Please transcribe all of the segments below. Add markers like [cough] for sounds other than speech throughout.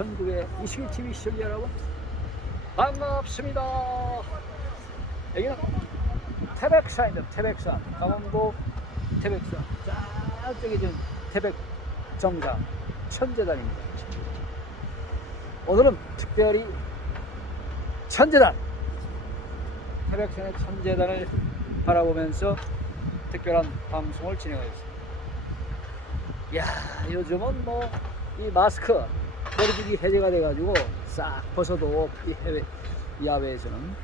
전국의 이슬 TV 시청자 여러분 반갑습니다. 여기는 태백산입니다. 태백산 강원도 태백산 저쪽에 지금 태백 정상 천재단입니다. 오늘은 특별히 천재단 태백산의 천재단을 바라보면서 특별한 방송을 진행하겠습니다. 야 요즘은 뭐 이 마스크 거리두기 해제가 돼가지고 싹 벗어도 이 해외 야외에서는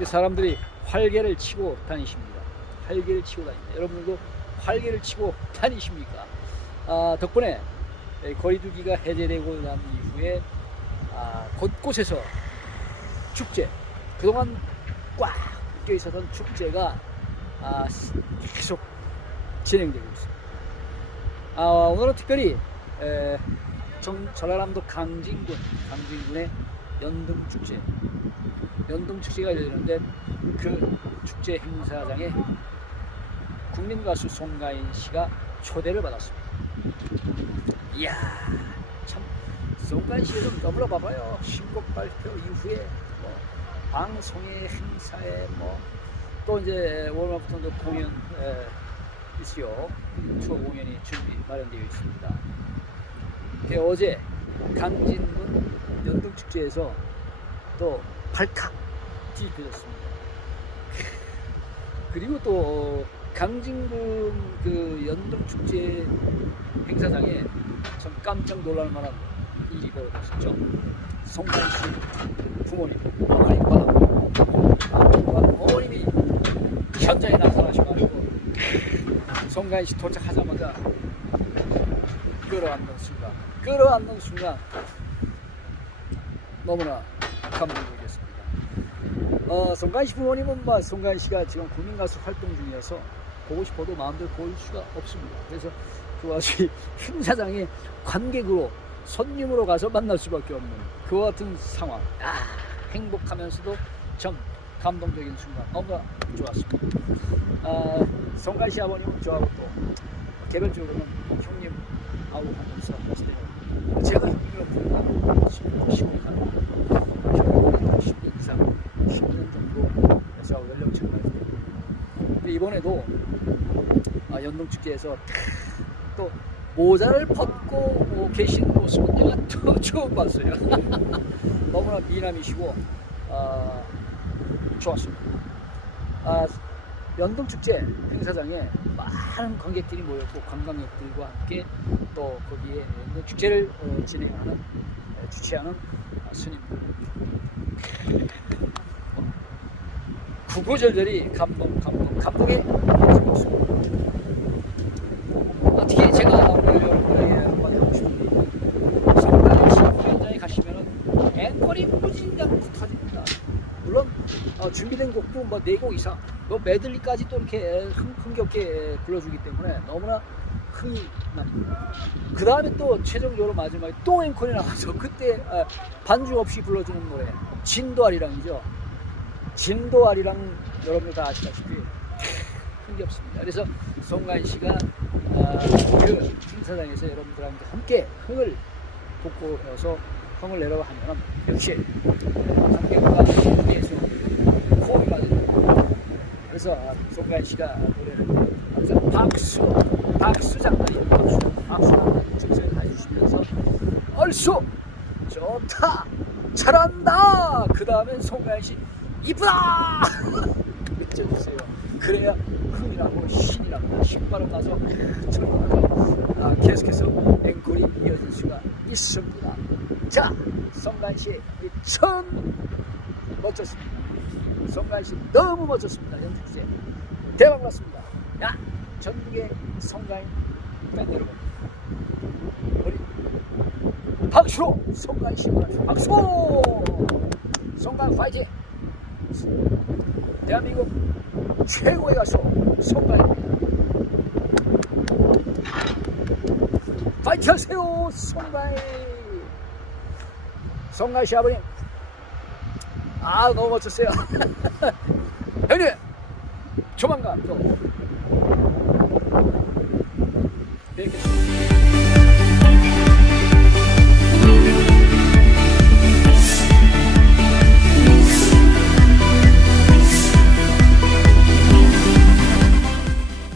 이 사람들이 활개를 치고 다니십니다. 활개를 치고 다닙니다. 여러분들도 활개를 치고 다니십니까? 아, 덕분에 이 거리두기가 해제되고 난 이후에 아, 곳곳에서 축제 그동안 꽉 묶여 있었던 축제가 아, 계속 진행되고 있습니다. 아, 오늘은 특별히 에, 정, 전라남도 강진군 강진군의 연등 축제 연등 축제가 열리는데 그 축제 행사장에 국민 가수 송가인 씨가 초대를 받았습니다. 이야 참 송가인 씨가 좀 너무나 봐봐요. 신곡 발표 이후에 뭐 방송에 행사에 뭐 또 이제 월말부터 또 공연 에, 있어요. 투어 공연이 준비 마련되어 있습니다. 그 어제 강진군 연등축제에서 또 발칵 뒤집혀졌습니다. [laughs] 그리고 또 강진군 그 연등축제 행사장에 참 깜짝 놀랄 만한 일이 벌어졌죠. 송관 씨 부모님, 어머님과 아버님과 어머님이 현장에 나타나셔가지고 송가인 씨 도착하자마자 끌어안는 순간, 끌어안는 순간 너무나 감동적이었습니다. 어, 씨 부모님은 뭐 씨가 지금 국민 가수 활동 중이어서 보고 싶어도 마음대로 볼 수가 없습니다. 그래서 그 와중에 행사장에 [laughs] 관객으로 손님으로 가서 만날 수밖에 없는 그와 같은 상황. 아, 행복하면서도 좀 감동적인 순간 너무나 좋았습니다. 아, 성가인 씨 아버님은 저하고 또 개별적으로는 형님 했을 때는 제가 형님이라고 부른다 10년 형님은 10년 이상 10년 정도 저하고 연령차가 있는데 이번에도 아, 연동축제에서 [laughs] 또 모자를 벗고 계신 모습은 내가 [laughs] 또 처음 봤어요. [laughs] 너무나 미남이시고 아, 좋았습니다. 아, 연동축제 행사장에 많은 관객들이 모였고 관광객들과 함께 또 거기에 연동축제를 어, 진행하는 어, 주최하는 아, 스님들 구구절절이 감동 감동 감동의 모습 어떻게 제가 오늘 여러분에게 한번 하고 싶은 얘기 성당 시공연장에 가시면은 앵콜이 무진장 터집니다. 물론 어, 준비된 곡도 뭐네곡 이상 뭐 메들리까지 또 이렇게 흥, 흥겹게 불러주기 때문에 너무나 납니다 그 다음에 또 최종적으로 마지막에 또 앵콜이 나와서 [laughs] 그때 어, 반주 없이 불러주는 노래. 진도아리랑이죠. 진도아리랑 여러분들 다 아시다시피 흥겹습니다. 그래서 송가인 씨가 아, 그 행사장에서 여러분들과 함께 흥을 돋구어서 흥을 내려고 하면 역시 관객과 예수 호흡이 맞는 그래서 아, 송가인 씨가 노래를 항상 박수 박수 장난이 박수 박수. 증세를 해주시면서 얼쑤! 좋다! 잘한다! 그 다음엔 송가인 씨 이쁘다! [laughs] 외쳐주세요. 그래야 흥이라고 신이랍니다 신바람 나서 철문가 아, 계속해서 앵콜이 이어질 수가 있습니다. 자 성간씨 천! 멋졌습니다. 성간 씨 너무 멋졌습니다. 연주제 대박 났습니다. 야 전국의 성가인 팬 여러분 우리 박수로 성가인씨 박수 성가인 파이팅 대한민국 최고의 가수 송가인입니다. 파이팅 하세요, 송가인. 송가인 씨 아버님. 아, 너무 멋졌어요. [laughs] 형님, 조만간 또